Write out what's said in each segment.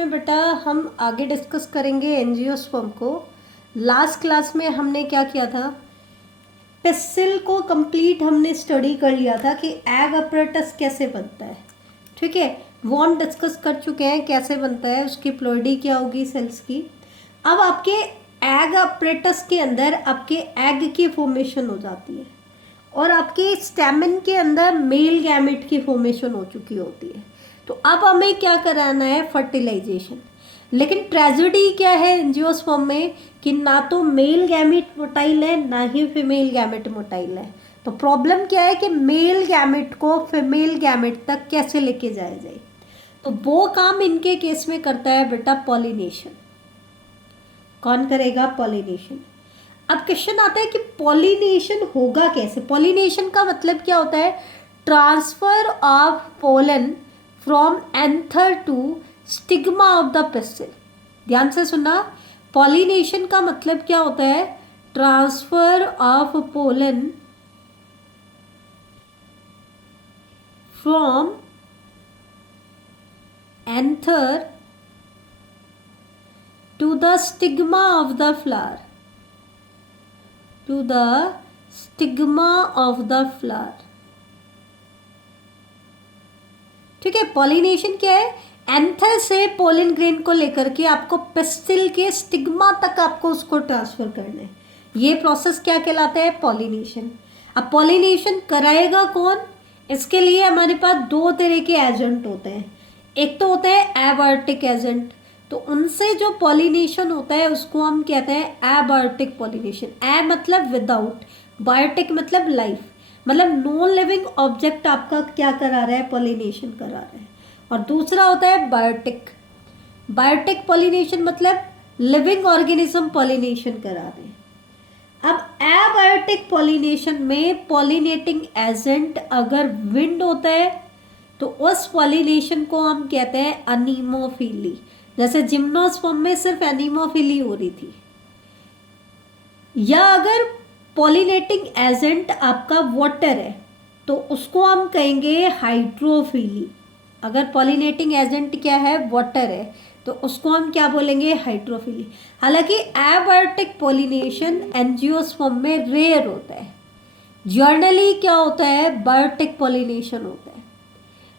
में बेटा हम आगे डिस्कस करेंगे एंजियोस्पर्म को। लास्ट क्लास में हमने क्या किया था, पिस्टिल को कंप्लीट हमने स्टडी कर लिया था कि एग अपरेटस कैसे बनता है। ठीक है, वो हम डिस्कस कर चुके हैं कैसे बनता है, उसकी प्लॉइडी क्या होगी सेल्स की। अब आपके एग अपरेटस के अंदर आपके एग की फॉर्मेशन हो जाती है और आपके स्टेमन के अंदर मेल गैमेट की फॉर्मेशन हो चुकी होती है। तो अब हमें क्या कराना है, फर्टिलाइजेशन। लेकिन ट्रेजेडी क्या है एंजियोस्पर्म में कि ना तो मेल गैमेट मोटाइल है ना ही फीमेल गैमेट मोटाइल है। तो प्रॉब्लम क्या है कि मेल गैमेट को फीमेल गैमेट तक कैसे लेके जाया जाए, तो वो काम इनके केस में करता है बेटा पॉलिनेशन। कौन करेगा, पॉलिनेशन। अब क्वेश्चन आता है कि पॉलिनेशन होगा कैसे। पॉलिनेशन का मतलब क्या होता है, transfer of pollen from anther to stigma of the pistil. ध्यान से सुनना, पॉलिनेशन का मतलब क्या होता है, transfer of pollen from anther to the stigma of the flower, to the stigma of the flower. ठीक है, पॉलिनेशन क्या है, एंथर से पोलन ग्रेन को लेकर के आपको पिस्टिल के स्टिग्मा तक आपको उसको ट्रांसफर करना है। ये प्रोसेस क्या कहलाता है, पॉलिनेशन। अब पॉलिनेशन कराएगा कौन, इसके लिए हमारे पास दो तरह के एजेंट होते हैं। एक तो होता है एबायोटिक एजेंट, तो उनसे जो पॉलिनेशन होता है उसको हम कहते हैं एबायोटिक पॉलिनेशन। ए मतलब विदाउट, बायोटिक मतलब लाइफ, मतलब नॉन लिविंग ऑब्जेक्ट आपका क्या करा रहा है, पॉलिनेशन करा रहा है। और दूसरा होता है बायोटिक। बायोटिक पॉलिनेशन मतलब लिविंग ऑर्गेनिज्म पॉलिनेशन करा रहे हैं। अब एबायोटिक पॉलिनेशन में पॉलिनेटिंग एजेंट अगर विंड होता है तो उस पॉलिनेशन को हम कहते हैं अनीमोफिली। जैसे जिम्नोस्पर्म में सिर्फ एनीमोफिली हो रही थी। या अगर पॉलिनेटिंग एजेंट आपका वाटर है तो उसको हम कहेंगे हाइड्रोफिली। अगर पॉलिनेटिंग एजेंट क्या है, वाटर है, तो उसको हम क्या बोलेंगे, हाइड्रोफिली। हालांकि एबायोटिक पॉलिनेशन एंजियोस्पर्म में रेयर होता है। जर्नली क्या होता है, बायोटिक पॉलिनेशन होता है।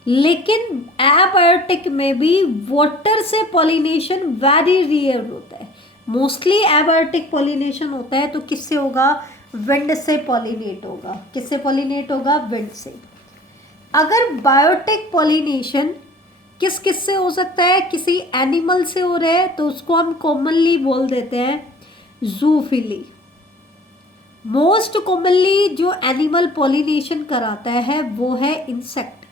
लेकिन एबायोटिक में भी वाटर से पॉलिनेशन वेरी रेयर होता है। मोस्टली एबायोटिक पॉलिनेशन होता है तो किससे होगा, विंड से पॉलिनेट होगा। किससे पॉलिनेट होगा, विंड से। अगर बायोटिक पॉलिनेशन किस किस से हो सकता है, किसी एनिमल से हो रहा है तो उसको हम कॉमनली बोल देते हैं जूफिली। मोस्ट कॉमनली जो एनिमल पॉलिनेशन कराता है वो है इंसेक्ट।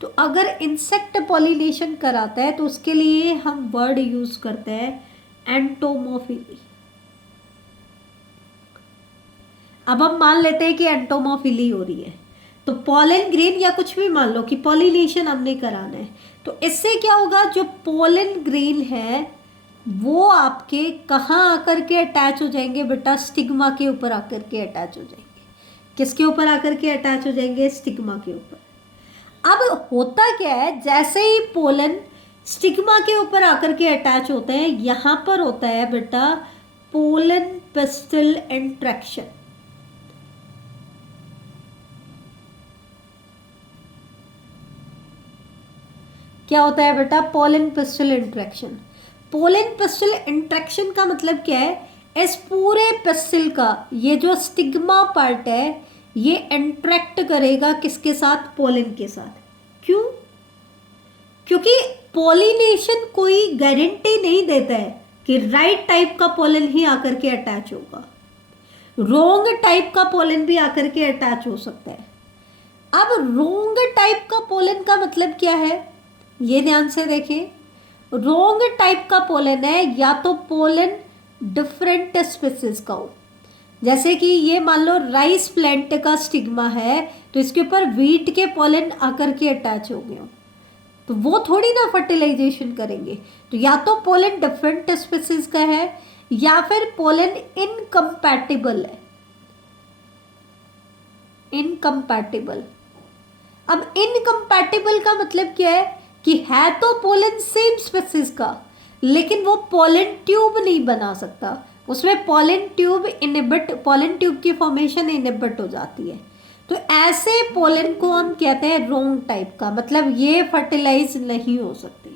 तो अगर इंसेक्ट पॉलिनेशन कराता है तो उसके लिए हम वर्ड यूज करते हैं एंटोमोफिली। अब हम मान लेते हैं कि एंटोमोफिली हो रही है, तो पोलन ग्रेन या कुछ भी मान लो कि पॉलिनेशन हमने कराना है, तो इससे क्या होगा, जो पोलन ग्रेन है वो आपके कहाँ आकर के अटैच हो जाएंगे बेटा, स्टिग्मा के ऊपर आकर के अटैच हो जाएंगे। किसके ऊपर आकर के अटैच हो जाएंगे, स्टिग्मा के ऊपर। अब होता क्या है, जैसे ही पोलन स्टिग्मा के ऊपर आकर के अटैच होते हैं, यहां पर होता है बेटा पोलन पिस्टिल इंट्रैक्शन। क्या होता है बेटा, pollen pistil interaction. Pollen pistil interaction का मतलब क्या है, इस पूरे पिस्टिल का ये जो स्टिग्मा पार्ट है ये इंट्रैक्ट करेगा किसके साथ, पोलन के साथ। क्यों, क्योंकि पॉलिनेशन कोई गारंटी नहीं देता है कि राइट टाइप का पोलन ही आकर के अटैच होगा। रॉन्ग टाइप का पोलन भी आकर के अटैच हो सकता है। अब रॉन्ग टाइप का पोलन का मतलब क्या है, ये ध्यान से देखें। रॉन्ग टाइप का पोलन है या तो पोलन डिफरेंट स्पीसीज का हो, जैसे कि ये मान लो राइस प्लांट का स्टिग्मा है तो इसके ऊपर व्हीट के पोलन आकर के अटैच हो गए हो, तो वो थोड़ी ना फर्टिलाइजेशन करेंगे। तो या तो पोलन डिफरेंट स्पीसीज का है या फिर पोलन इनकम्पैटिबल है, इनकम्पैटिबल। अब इनकम्पैटिबल का मतलब क्या है कि है तो पोलन सेम स्पीसीज का, लेकिन वो पोलन ट्यूब नहीं बना सकता, उसमें पोलन ट्यूब की फॉर्मेशन इनहिबिट हो जाती है। तो ऐसे पोलन को हम कहते हैं रॉन्ग टाइप का, मतलब ये फर्टिलाइज नहीं हो सकती।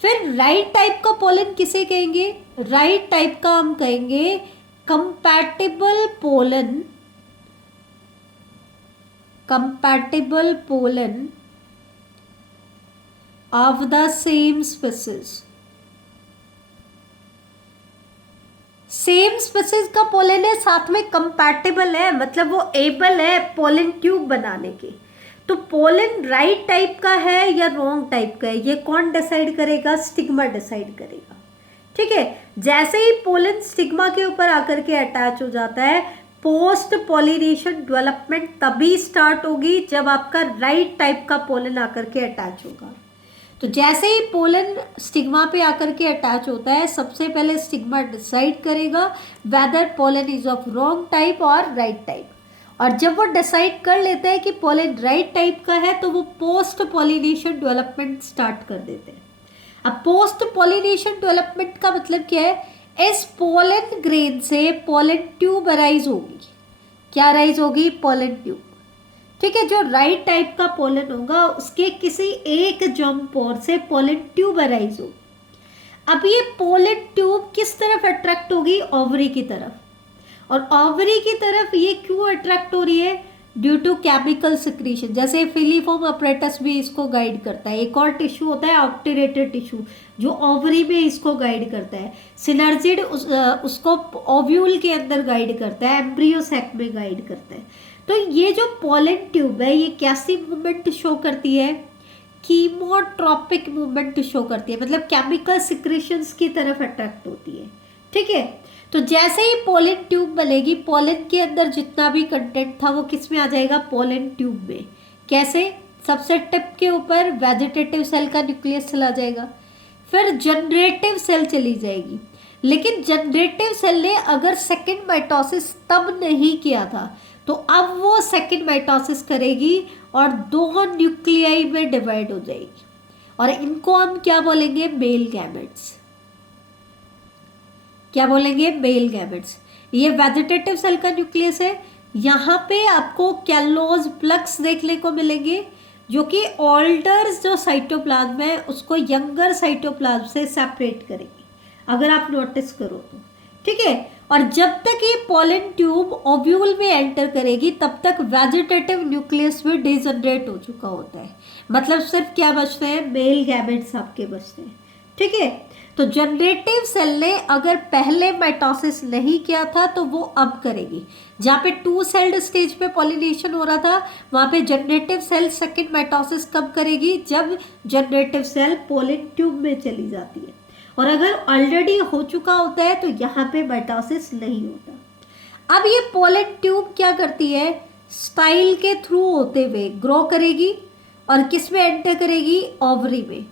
फिर राइट टाइप का पोलन किसे कहेंगे? राइट टाइप का हम कहेंगे compatible pollen of the same species. Same species का पोलन है, साथ में कंपैटिबल है, मतलब वो एबल है पोलन ट्यूब बनाने के। तो पोलन राइट टाइप का है या रॉन्ग टाइप का है, ये कौन डिसाइड करेगा? स्टिग्मा डिसाइड करेगा। ठीक है, जैसे ही पोलन स्टिग्मा के ऊपर आकर के अटैच हो जाता है, पोस्ट पॉलिनेशन डेवलपमेंट तभी स्टार्ट होगी जब आपका राइट टाइप का पोलन आकर के अटैच होगा। तो जैसे ही पोलन स्टिग्मा पे आकर के अटैच होता है, सबसे पहले स्टिग्मा डिसाइड करेगा whether pollen is of wrong type और राइट टाइप। और जब वो डिसाइड कर लेता है कि पोलन राइट टाइप का है, तो वो पोस्ट पॉलिनेशन डेवलपमेंट स्टार्ट कर देते हैं। अब पोस्ट पॉलिनेशन डेवलपमेंट का मतलब क्या है? इस पोलन ग्रेन से पोलन ट्यूब अराइज होगी। क्या अराइज होगी? Pollen tube. ठीक है, जो राइट टाइप का पोलन होगा उसके किसी एक जर्म पोर से पोलन ट्यूब अराइज होगी। अब ये पोलन ट्यूब किस तरफ अट्रैक्ट होगी? ओवरी की तरफ। और ओवरी की तरफ ये क्यों अट्रैक्ट हो रही है? Due to chemical secretion. जैसे फिलीफॉर्म अपरेटस भी इसको गाइड करता है। एक और टिश्यू होता है ऑप्टेरेटेड टिश्यू, जो ओवरी में इसको गाइड करता है। सिनर्जिड उसको ओव्यूल के अंदर गाइड करता है, एम्ब्रियो सैक में गाइड करता है। तो ये जो पोलन ट्यूब है, ये कैसी मूवमेंट शो करती है? कीमोट्रॉपिक मूवमेंट शो करती है, मतलब केमिकल सिक्रेशंस की तरफ अट्रैक्ट होती है। ठीक है, तो जैसे ही पोलन ट्यूब बनेगी, पोलन के अंदर जितना भी कंटेंट था वो किस में आ जाएगा? पोलन ट्यूब में। कैसे? सबसे टिप के ऊपर वेजिटेटिव सेल का न्यूक्लियस चला जाएगा, फिर जनरेटिव सेल चली जाएगी। लेकिन जनरेटिव सेल ने अगर सेकेंड माइटोसिस तब नहीं किया था, तो अब वो सेकेंड माइटोसिस करेगी और दो न्यूक्लियाई में डिवाइड हो जाएगी, और इनको हम क्या बोलेंगे? Male gametes. क्या बोलेंगे? Male gametes. ये वेजिटेटिव सेल का न्यूक्लियस है। यहाँ पे आपको कैलोज प्लक्स देखने को मिलेंगे, जो कि ओल्डर जो साइटोप्लाज्म है उसको यंगर साइटोप्लाज्म से सेपरेट करेगी, अगर आप नोटिस करो तो। ठीक है, और जब तक ये पोलन ट्यूब ओव्यूल में एंटर करेगी, तब तक वेजिटेटिव न्यूक्लियस में डिजनरेट हो चुका होता है। मतलब सिर्फ क्या बचते हैं? मेल गैमेट्स आपके बचते हैं। ठीक है, तो जनरेटिव सेल ने अगर पहले माइटोसिस नहीं किया था तो वो अब करेगी। जहाँ पे 2 सेल्ड स्टेज पे पॉलिनेशन हो रहा था, वहाँ पे जनरेटिव सेल सेकेंड माइटोसिस कब करेगी? जब जनरेटिव सेल पोलन ट्यूब में चली जाती है। और अगर ऑलरेडी हो चुका होता है तो यहाँ पे माइटोसिस नहीं होता। अब ये पोलन ट्यूब क्या करती है? स्टाइल के थ्रू होते हुए ग्रो करेगी, और किस में एंटर करेगी? ओवरी में।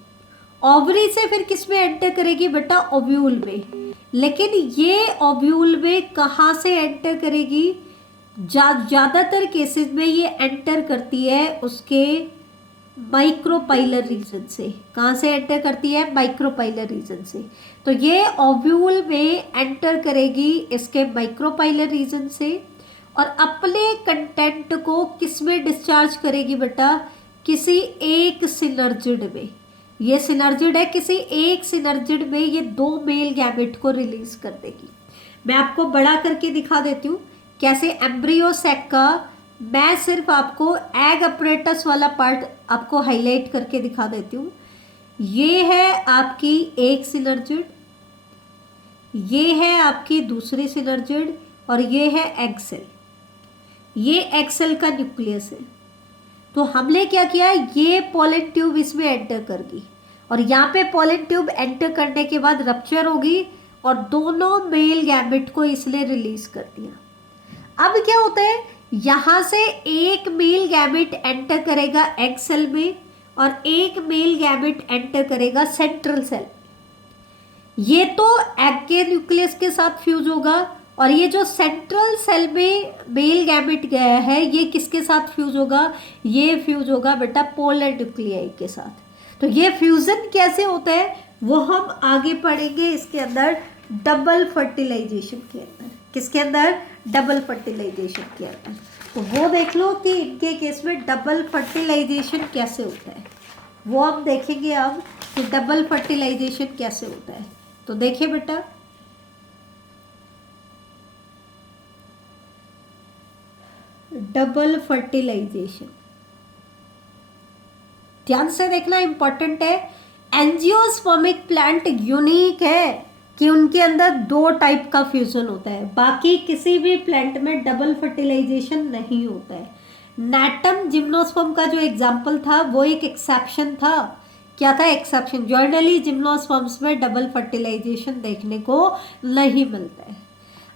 ओवरी से फिर किस में एंटर करेगी बेटा? ओव्यूल में। लेकिन ये ओव्यूल में कहाँ से एंटर करेगी? ज़्यादातर केसेस में ये एंटर करती है उसके माइक्रोपाइलर रीजन से। कहाँ से एंटर करती है? माइक्रोपाइलर रीजन से। तो ये ओव्यूल में एंटर करेगी इसके माइक्रोपाइलर रीजन से, और अपने कंटेंट को किस में डिस्चार्ज करेगी बेटा? किसी एक सिनर्जिड में। ये सिनर्जिड है, किसी एक सिनर्जिड में ये 2 मेल गैमेट को रिलीज कर देगी। मैं आपको बड़ा करके दिखा देती हूँ कैसे एम्ब्रियो सैक का। मैं सिर्फ आपको एग अपरेटस वाला पार्ट आपको हाईलाइट करके दिखा देती हूँ। ये है आपकी एक सिनर्जिड, ये है आपकी दूसरी सिनर्जिड, और ये है एग सेल। ये एग सेल का न्यूक्लियस है। तो हमने क्या किया? ये पोलन ट्यूब इसमें एंटर कर गई, और यहाँ पे पोलन ट्यूब एंटर करने के बाद रप्चर होगी और दोनों मेल गैमेट को इसने रिलीज कर दिया। अब क्या होता है? यहाँ से एक मेल गैमेट एंटर करेगा एग सेल में, और एक मेल गैमेट एंटर करेगा सेंट्रल सेल। ये तो एग के न्यूक्लियस के साथ फ्यूज होगा, और ये जो सेंट्रल सेल में मेल गैमेट गया है ये किसके साथ फ्यूज होगा? ये फ्यूज होगा बेटा पोलर न्यूक्लियाई के साथ। तो ये फ्यूजन कैसे होता है? वो हम आगे पढ़ेंगे इसके अंदर डबल फर्टिलाइजेशन के अंदर। किसके अंदर? डबल फर्टिलाइजेशन के अंदर। तो वो देख लो कि इनके केस में डबल फर्टिलाइजेशन कैसे होता है, वो हम देखेंगे अब कि डबल फर्टिलाइजेशन कैसे होता है। तो देखिए बेटा, डबल फर्टिलाइजेशन ध्यान से देखना, इंपॉर्टेंट है। एंजियोस्पर्मिक प्लांट यूनिक है कि उनके अंदर 2 टाइप का फ्यूजन होता है, बाकी किसी भी प्लांट में डबल फर्टिलाइजेशन नहीं होता है। नैटम जिम्नोस्पर्म का जो एग्जाम्पल था वो एक एक्सेप्शन था। क्या था एक्सेप्शन? जर्नली जिम्नोस्पर्म्स में डबल फर्टिलाइजेशन देखने को नहीं मिलता है।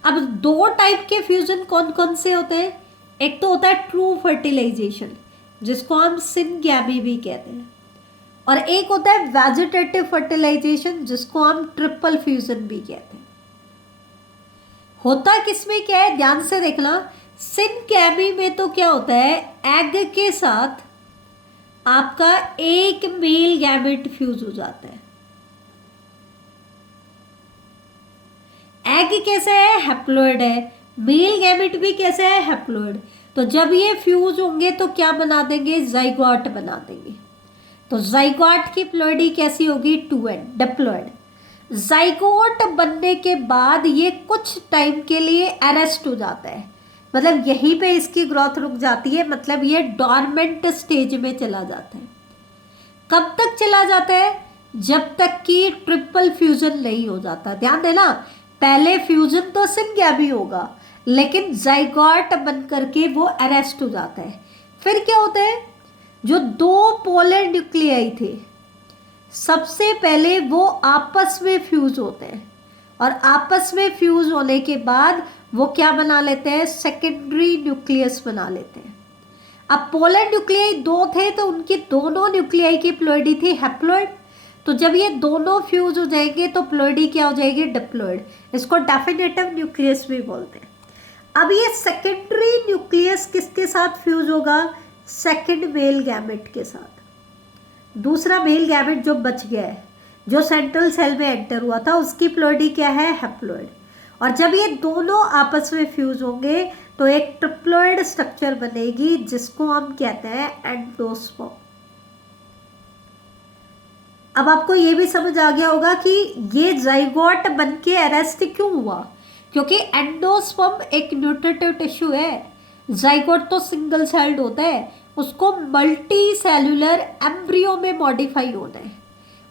अब 2 टाइप के फ्यूजन कौन कौन से होते हैं? एक तो होता है ट्रू फर्टिलाइजेशन, जिसको हम सिनगैमी भी कहते हैं, और एक होता है वेजिटेटिव फर्टिलाइजेशन, जिसको हम ट्रिपल फ्यूजन भी कहते हैं। होता किसमें क्या है, ध्यान से देखना। सिनगैमी में तो क्या होता है, एग के साथ आपका एक मेल गैमेट फ्यूज हो जाता है। एग कैसे है? हैप्लॉइड है। मेल गैमेट भी कैसे है? हैप्लॉइड। तो जब ये फ्यूज होंगे तो क्या बना देंगे? जाइगोट बना देंगे। तो जाइगोट की प्लॉइडी कैसी होगी? 2n, diploid. जाइगोट बनने के बाद ये कुछ टाइम के लिए अरेस्ट हो जाता है, मतलब यहीं पे इसकी ग्रोथ रुक जाती है, मतलब ये डॉर्मेंट स्टेज में चला जाता है। कब तक चला जाता है? जब तक कि ट्रिपल फ्यूजन नहीं हो जाता। ध्यान देना, पहले फ्यूजन तो सिनगैमी होगा, लेकिन जाइगोट बन करके वो अरेस्ट हो जाता है। फिर क्या होता है, जो 2 पोलर न्यूक्लियाई थे, सबसे पहले वो आपस में फ्यूज होते हैं, और आपस में फ्यूज होने के बाद वो क्या बना लेते हैं? सेकेंडरी न्यूक्लियस बना लेते हैं। अब पोलर न्यूक्लियाई 2 थे तो उनकी दोनों न्यूक्लियाई की प्लॉइडी थी हैप्लॉइड। तो जब ये दोनों फ्यूज हो जाएंगे तो प्लॉइडी क्या हो जाएगी? डिप्लॉइड। इसको डेफिनेटिव न्यूक्लियस भी बोलते हैं। अब ये सेकेंडरी न्यूक्लियस किसके साथ फ्यूज होगा? सेकेंड मेल गैमेट के साथ। दूसरा मेल गैमेट जो बच गया है, जो सेंट्रल सेल में एंटर हुआ था, उसकी प्लॉइडी क्या है? हैप्लॉइड। और जब ये दोनों आपस में फ्यूज होंगे तो एक ट्रिप्लॉइड स्ट्रक्चर बनेगी, जिसको हम कहते हैं एंडोस्पर्म। अब आपको ये भी समझ आ गया होगा कि ये जाइगोट बन के अरेस्ट क्यों हुआ, क्योंकि एंडोस्पर्म एक न्यूट्रिटिव टिश्यू है। जाइगोट तो सिंगल सेल्ड होता है, उसको मल्टी सेलुलर एम्ब्रियो में मॉडिफाई होना है,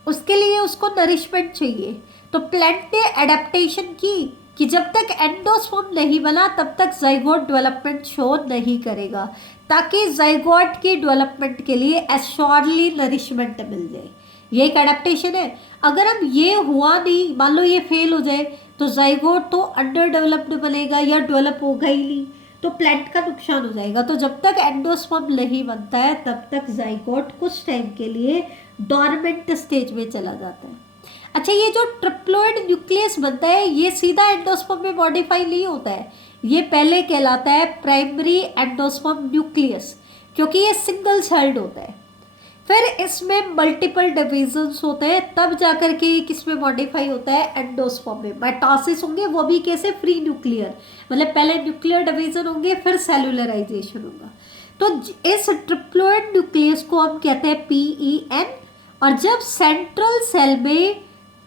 उसके लिए उसको नरिशमेंट चाहिए। तो प्लांट ने एडेप्टेशन की कि जब तक एंडोस्पर्म नहीं बना तब तक जाइगोट डेवलपमेंट शो नहीं करेगा, ताकि जाइगोट की डेवलपमेंट के लिए एश्योरली नरिशमेंट मिल जाए। ये एक एडेप्टेशन है। अगर हम ये हुआ नहीं, मान लो ये फेल हो जाए, तो जाइगोट तो अंडर डेवलप्ड बनेगा या डेवलप होगा ही नहीं, तो प्लांट का नुकसान हो जाएगा। तो जब तक एंडोस्पर्म नहीं बनता है तब तक जाइगोट कुछ टाइम के लिए डॉर्मेंट स्टेज में चला जाता है। अच्छा, ये जो ट्रिप्लॉइड न्यूक्लियस बनता है ये सीधा एंडोस्पर्म में मॉडिफाई नहीं होता है, ये पहले कहलाता है प्राइमरी एंडोस्पर्म न्यूक्लियस, क्योंकि ये सिंगल सेल्ड होता है। फिर इसमें मल्टीपल डिविजन्स होते हैं, तब जाकर के ये किस में मॉडिफाई होता है? एंडोस्पर्म में। माइटोसिस होंगे, वो भी कैसे? फ्री न्यूक्लियर, मतलब पहले न्यूक्लियर डिवीजन होंगे फिर सेलुलराइजेशन होगा। तो इस ट्रिप्लॉइड न्यूक्लियस को हम कहते हैं PEN, और जब सेंट्रल सेल में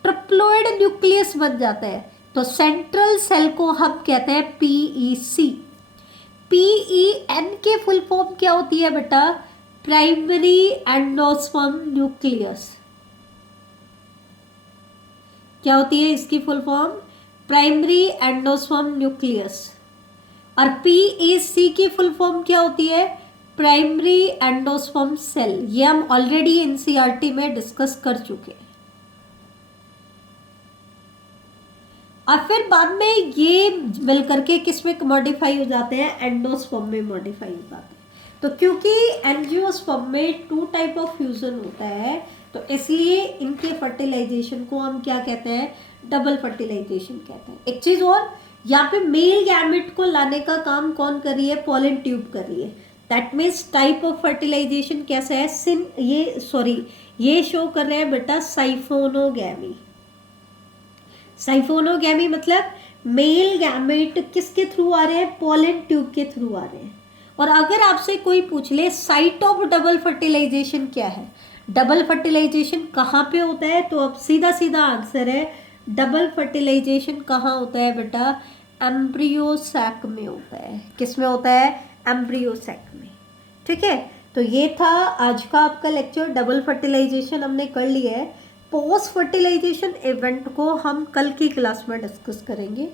ट्रिप्लॉइड न्यूक्लियस बन जाता है तो सेंट्रल सेल को हम कहते हैं PEC। PEN की फुल फॉर्म क्या होती है बेटा? Primary endosperm nucleus. क्या होती है इसकी full form? Primary endosperm nucleus. और PEC की फुल फॉर्म क्या होती है? Primary endosperm cell. ये हम ऑलरेडी NCERT में डिस्कस कर चुके हैं। और फिर बाद में ये मिलकर के किस में मॉडिफाई हो जाते हैं? एंडोस्पर्म में मॉडिफाई हो जाते हैं। तो क्योंकि एंजियोस्पर्म में 2 टाइप ऑफ फ्यूजन होता है, तो इसलिए इनके फर्टिलाइजेशन को हम क्या कहते हैं? डबल फर्टिलाइजेशन कहते हैं। एक चीज और, यहाँ पे मेल गैमेट को लाने का काम कौन कर रही है? पॉलन ट्यूब कर रही है। That means type of fertilization कैसा है? ये शो कर रहे हैं बेटा साइफोनोगैमी। साइफोनोगैमी मतलब मेल गैमेट किसके थ्रू आ रहे हैं, पोलन ट्यूब के थ्रू आ रहे हैं। और अगर आपसे कोई पूछ ले साइट ऑफ डबल फर्टिलाइजेशन क्या है, डबल फर्टिलाइजेशन कहाँ पे होता है, तो अब सीधा सीधा आंसर है डबल फर्टिलाइजेशन कहाँ होता है बेटा, एम्ब्रियो सैक में होता है। किस में होता है, एम्ब्रियो सैक में। ठीक है, तो ये था आज का आपका लेक्चर। डबल फर्टिलाइजेशन हमने कर लिया है। पोस्ट फर्टिलाइजेशन इवेंट को हम कल की क्लास में डिस्कस करेंगे।